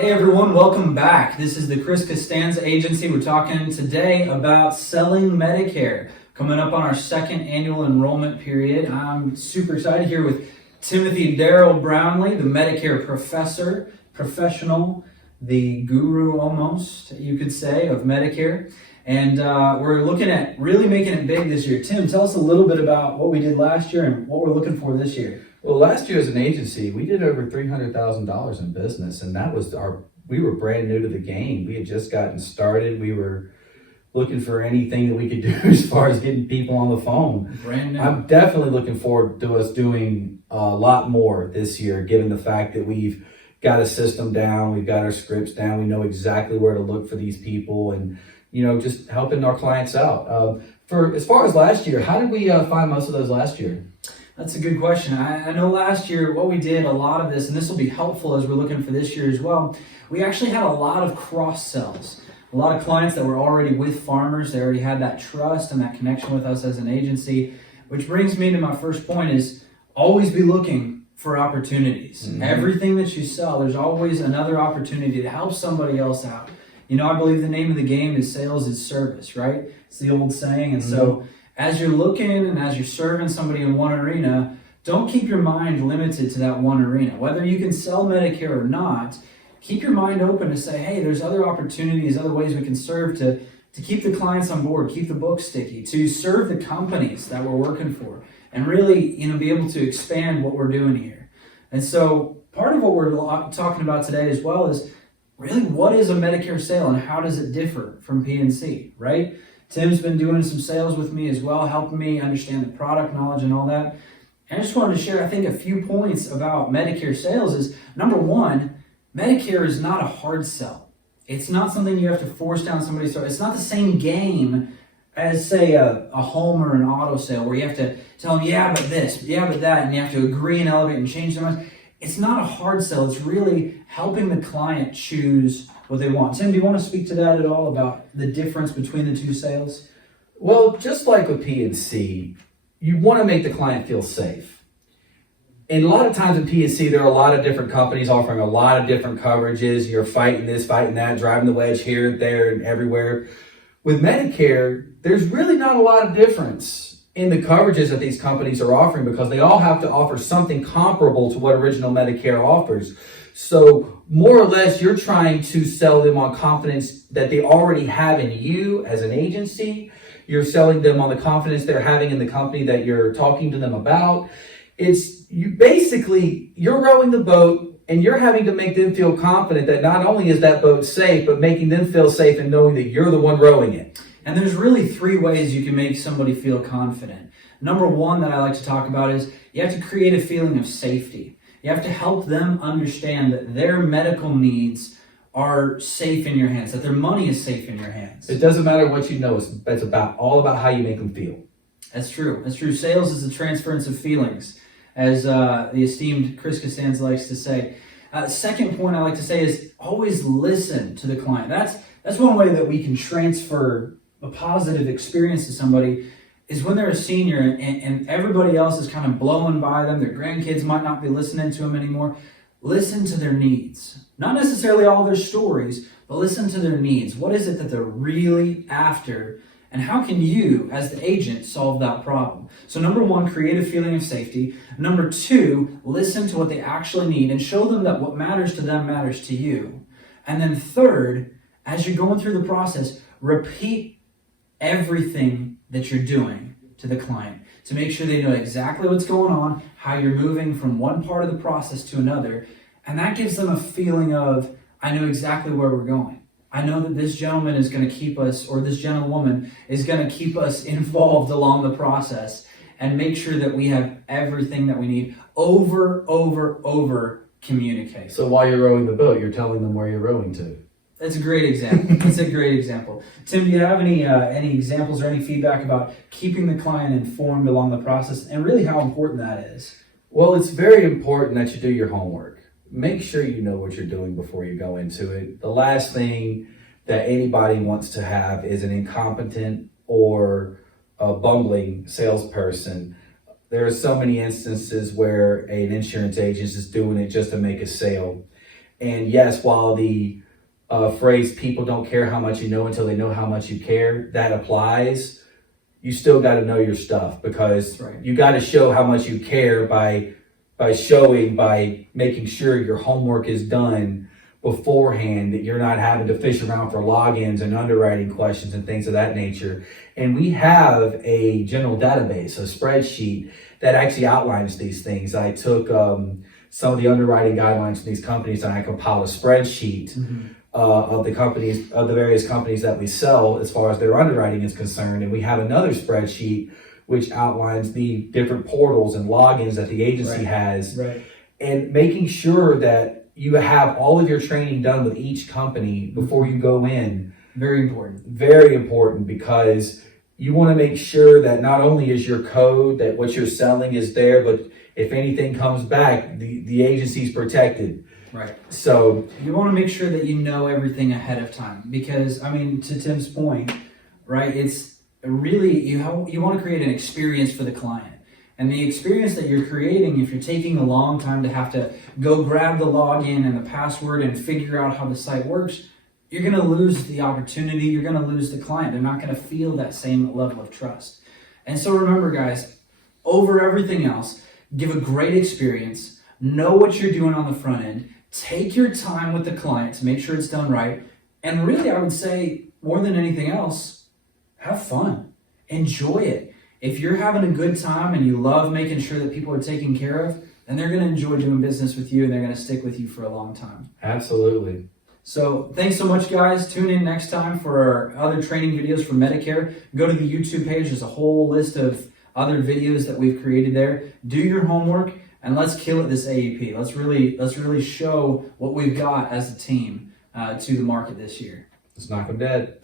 Hey everyone, welcome back. This is the Chris Costanza Agency. We're talking today about selling Medicare. Coming up on our second annual enrollment period. I'm super excited here with Timothy Darrell Brownlee, the Medicare professional, the guru almost, you could say, of Medicare. And we're looking at really making it big this year. Tim, tell us a little bit about what we did last year and what we're looking for this year. Well, last year as an agency, we did over $300,000 in business, and that was we were brand new to the game. We had just gotten started. We were looking for anything that we could do as far as getting people on the phone. Brand new. I'm definitely looking forward to us doing a lot more this year, given the fact that we've got a system down, we've got our scripts down, we know exactly where to look for these people, and just helping our clients out. For as far as last year, how did we find most of those last year? That's a good question. I know last year what we did, a lot of this, and this will be helpful as we're looking for this year as well, we actually had a lot of cross-sells. A lot of clients that were already with farmers, they already had that trust and that connection with us as an agency, which brings me to my first point is always be looking for opportunities. Mm-hmm. Everything that you sell, there's always another opportunity to help somebody else out. I believe the name of the game is sales is service, right? It's the old saying. And so as you're looking and as you're serving somebody in one arena, don't keep your mind limited to that one arena. Whether you can sell Medicare or not, keep your mind open to say, hey, there's other opportunities, other ways we can serve to keep the clients on board, keep the book sticky, to serve the companies that we're working for, and really, be able to expand what we're doing here. And so part of what we're talking about today as well is really what is a Medicare sale and how does it differ from P&C, right? Tim's been doing some sales with me as well, helping me understand the product knowledge and all that. And I just wanted to share, I think, a few points about Medicare sales is, number one, Medicare is not a hard sell. It's not something you have to force down somebody's throat. It's not the same game as, say, a home or an auto sale where you have to tell them, yeah, but this, yeah, but that, and you have to agree and elevate and change their minds. It's not a hard sell. It's really helping the client choose what they want. Tim, do you want to speak to that at all about the difference between the two sales? Well, just like with P&C, you want to make the client feel safe. And a lot of times in P&C, there are a lot of different companies offering a lot of different coverages. You're fighting this, fighting that, driving the wedge here, there, and everywhere. With Medicare, there's really not a lot of difference in the coverages that these companies are offering because they all have to offer something comparable to what original Medicare offers. So more or less, you're trying to sell them on confidence that they already have in you as an agency. You're selling them on the confidence they're having in the company that you're talking to them about. You're rowing the boat and you're having to make them feel confident that not only is that boat safe, but making them feel safe and knowing that you're the one rowing it. And there's really three ways you can make somebody feel confident. Number one that I like to talk about is you have to create a feeling of safety. You have to help them understand that their medical needs are safe in your hands, that their money is safe in your hands. It doesn't matter what you know. It's all about how you make them feel. That's true. That's true. Sales is the transference of feelings, as the esteemed Chris Costanza likes to say. Second point I like to say is always listen to the client. That's one way that we can transfer a positive experience to somebody is when they're a senior and everybody else is kind of blowing by them. Their grandkids might not be listening to them anymore. Listen to their needs. Not necessarily all their stories, but listen to their needs. What is it that they're really after? And how can you, as the agent, solve that problem? So number one, create a feeling of safety. Number two, listen to what they actually need and show them that what matters to them matters to you. And then third, as you're going through the process, repeat everything that you're doing to the client to make sure they know exactly what's going on, how you're moving from one part of the process to another. And that gives them a feeling of, I know exactly where we're going. I know that this gentleman is going to keep us, or this gentlewoman is going to keep us involved along the process and make sure that we have everything that we need. Over communicate. So while you're rowing the boat, you're telling them where you're rowing to. That's a great example. That's a great example. Tim, do you have any examples or any feedback about keeping the client informed along the process and really how important that is? Well, it's very important that you do your homework. Make sure you know what you're doing before you go into it. The last thing that anybody wants to have is an incompetent or a bumbling salesperson. There are so many instances where an insurance agent is doing it just to make a sale. And yes, while the phrase "people don't care how much you know until they know how much you care" that applies, you still got to know your stuff, because you got to show how much you care by making sure your homework is done beforehand, that you're not having to fish around for logins and underwriting questions and things of that nature. And we have a general database, a spreadsheet that actually outlines these things. I took some of the underwriting guidelines from these companies and I compiled a spreadsheet of the various companies that we sell as far as their underwriting is concerned. And we have another spreadsheet which outlines the different portals and logins that the agency has, and making sure that you have all of your training done with each company before you go in. Very important. Very important, because you want to make sure that not only is your code, that what you're selling is there, but if anything comes back, the agency's protected. Right. So you want to make sure that you know everything ahead of time, because, I mean, to Tim's point, right, it's really, you want to create an experience for the client. And the experience that you're creating, if you're taking a long time to have to go grab the login and the password and figure out how the site works, you're going to lose the opportunity. You're going to lose the client. They're not going to feel that same level of trust. And so remember, guys, over everything else, give a great experience. Know what you're doing on the front end. Take your time with the client to make sure it's done right. And really, I would say, more than anything else, have fun. Enjoy it. If you're having a good time and you love making sure that people are taken care of, then they're going to enjoy doing business with you and they're going to stick with you for a long time. Absolutely. So thanks so much, guys. Tune in next time for our other training videos for Medicare. Go to the YouTube page. There's a whole list of other videos that we've created there. Do your homework and let's kill it this AEP. Let's really show what we've got as a team to the market this year. Let's knock them dead.